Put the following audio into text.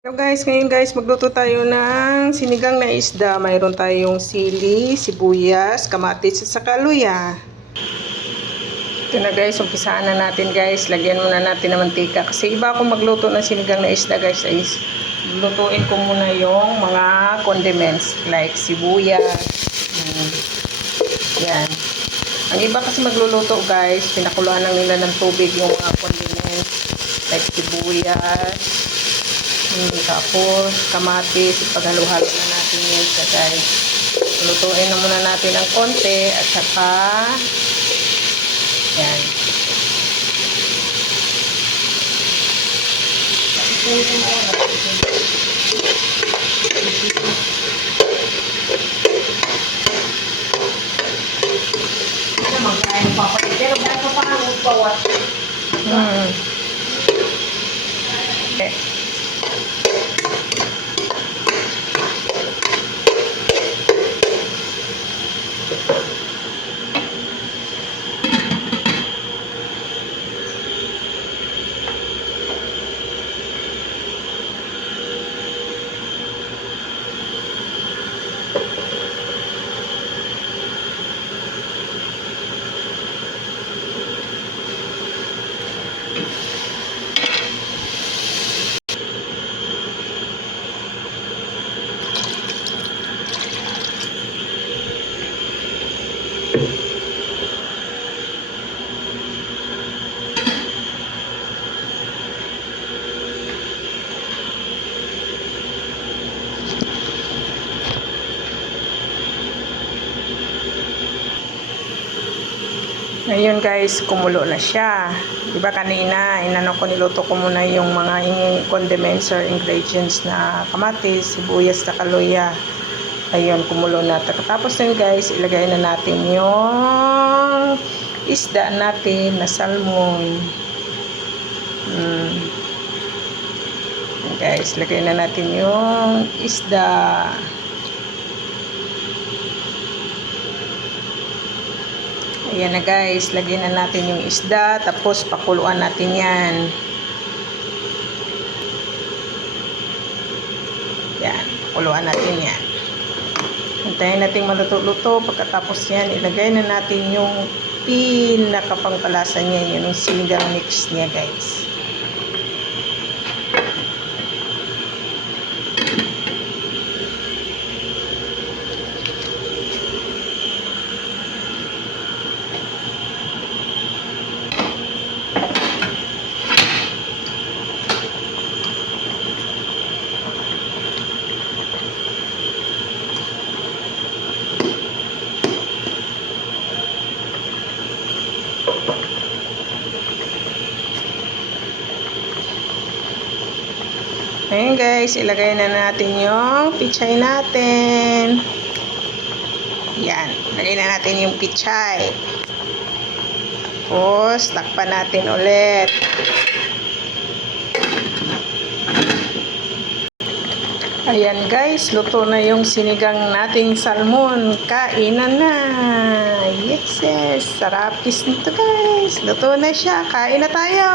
Hello guys, ngayon guys magluto tayo ng sinigang na isda. Mayroon tayong sili, sibuyas, kamatis at saka luya. Ito na guys, umpisaan na natin guys. Lagyan muna natin ng mantika. Kasi iba akong magluto ng sinigang na isda guys. Lutuin ko muna yung mga condiments like sibuyas. Yan. Ang iba kasi magluluto guys, pinakuluan lang nila ng tubig yung mga condiments like sibuyas. Tapos kamatis, ipaghalu-halo na natin yun guys. Lutuin na muna natin ng konti at saka yan. Okay. Ngayon guys, kumulo na siya. Diba kanina, niluto ko muna yung mga condiments or ingredients na kamatis, sibuyas, luya. Ayun, kumulo na. Tapos din guys, ilagay na natin yung isda natin na salmon. Guys, lagay na natin yung isda. Ayan na guys, lagyan na natin yung isda, tapos pakuluan natin yan. Yan, pakuluan natin yan. Hintayin natin maluto-luto, pagkatapos yan, ilagay na natin yung pinakapangpalasa niya, yung sinigang mix niya guys. Ayan guys, ilagay na natin yung pichay natin. Yan, ilagay na natin yung pichay. Tapos, takpan natin ulit. Ayan guys, luto na yung sinigang nating salmon. Kainan na. Yes, sarapis nito guys. Luto na siya. Kain na tayo.